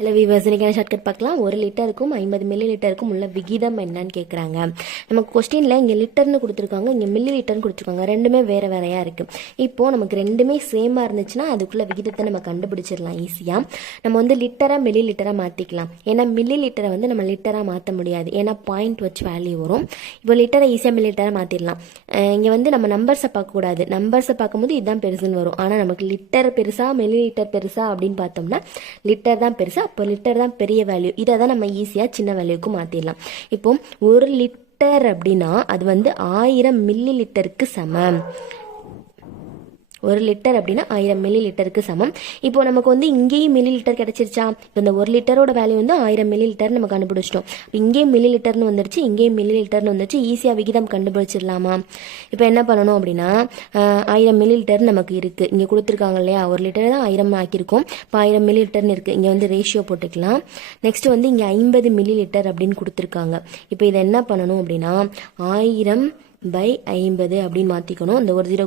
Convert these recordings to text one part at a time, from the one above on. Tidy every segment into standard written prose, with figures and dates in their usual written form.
Hello viewers, இன்னைக்கான shortcut பார்க்கலாம். 1 லிட்டருக்கும் 50 milli லிட்டருக்கும் உள்ள விகிதம் என்னன்னு கேட்குறாங்க. நமக்கு கொஸ்டினில் இங்கே லிட்டர்னு கொடுத்துருக்காங்க, இங்கே மில்லி லிட்டர்னு கொடுத்துருக்காங்க. ரெண்டுமே வேறு வேறையாக இருக்குது. இப்போது நமக்கு ரெண்டுமே சேமாக இருந்துச்சுன்னா அதுக்குள்ள விகிதத்தை நம்ம கண்டுபிடிச்சிடலாம் ஈஸியாக. நம்ம வந்து லிட்டராக மில்லி லிட்டராக மாற்றிக்கலாம். ஏன்னா மில்லி லிட்டரை வந்து நம்ம லிட்டராக மாற்ற முடியாது, ஏன்னா பாயிண்ட் வச்சு வேல்யூ வரும். இப்போ லிட்டரை ஈஸியாக மில்லி லிட்டராக மாற்றிடலாம். இங்கே வந்து நம்ம நம்பர்ஸை பார்க்கக்கூடாது, நம்பர்ஸை பார்க்கும்போது இதுதான் பெருசுன்னு வரும். ஆனால் நமக்கு லிட்டர் பெருசா மில்லி லிட்டர் பெருசா அப்படின்னு பார்த்தோம்னா லிட்டர் தான் பெருசா, அப்போ லிட்டர் தான் பெரிய வேல்யூ. இதை தான் நம்ம ஈஸியாக சின்ன வேல்யூக்கு மாற்றிடலாம். இப்போ 1 லிட்டர் அப்படின்னா அது வந்து 1000 மில்லி லிட்டருக்கு சமம். 1 லிட்டர் அப்படின்னா 1000 மில்லி லிட்டருக்கு சமம். இப்போ நமக்கு வந்து இங்கேயும் மில்லி லிட்டர் கிடைச்சிருச்சா? இப்போ இந்த 1 லிட்டரோட வேல்யூ வந்து 1000 மில்லி லிட்டர் நம்ம கண்டுபிடிச்சிட்டோம். இங்கேயும் மில்லி லிட்டர்னு வந்துருச்சு, இங்கேயும் மில்லி லிட்டர்னு வந்துருச்சு. ஈஸியாக விகிதம் கண்டுபிடிச்சிடலாமா? இப்போ என்ன பண்ணணும் அப்படின்னா 1000 மில்லி லிட்டர் நமக்கு இருக்குது, இங்கே கொடுத்துருக்காங்க இல்லையா? 1 லிட்டர் தான் 1000 ஆக்கியிருக்கோம். இப்போ 1000 மில்லி லிட்டர்னு இருக்குது, இங்கே வந்து ரேஷியோ போட்டுக்கலாம். நெக்ஸ்ட் வந்து இங்கே 50 மில்லி லிட்டர் அப்படின்னு கொடுத்துருக்காங்க. இப்போ இதை என்ன பண்ணணும் அப்படின்னா 1000/50 அப்படின்னு மாற்றிக்கணும். இந்த ஒரு ஜீரோ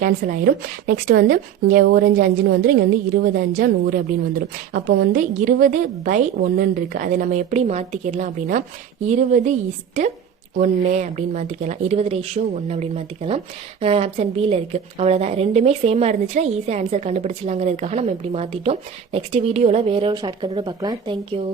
கேன்சல் ஆயிரும். நெக்ஸ்ட் வந்து இங்கே 1×5 வந்துடும், இங்கே வந்து 20×5=100 அப்படின்னு வந்துடும். அப்போ வந்து 20/1 இருக்கு. அதை நம்ம எப்படி மாற்றிக்கலாம் அப்படின்னா 20:1 அப்படின்னு மாற்றிக்கலாம். 20:1 அப்படின்னு மாற்றிக்கலாம். ஆப்ஷன் பியில் இருக்குது. அவ்வளோதான். ரெண்டுமே சேமாக இருந்துச்சுன்னா ஈஸியாக ஆன்சர் கண்டுபிடிச்சலாங்கிறதுக்காக நம்ம இப்படி மாற்றிட்டோம். நெக்ஸ்ட் வீடியோவில் வேற ஒரு ஷார்ட்கட்டோட பார்க்கலாம். தேங்க்யூ.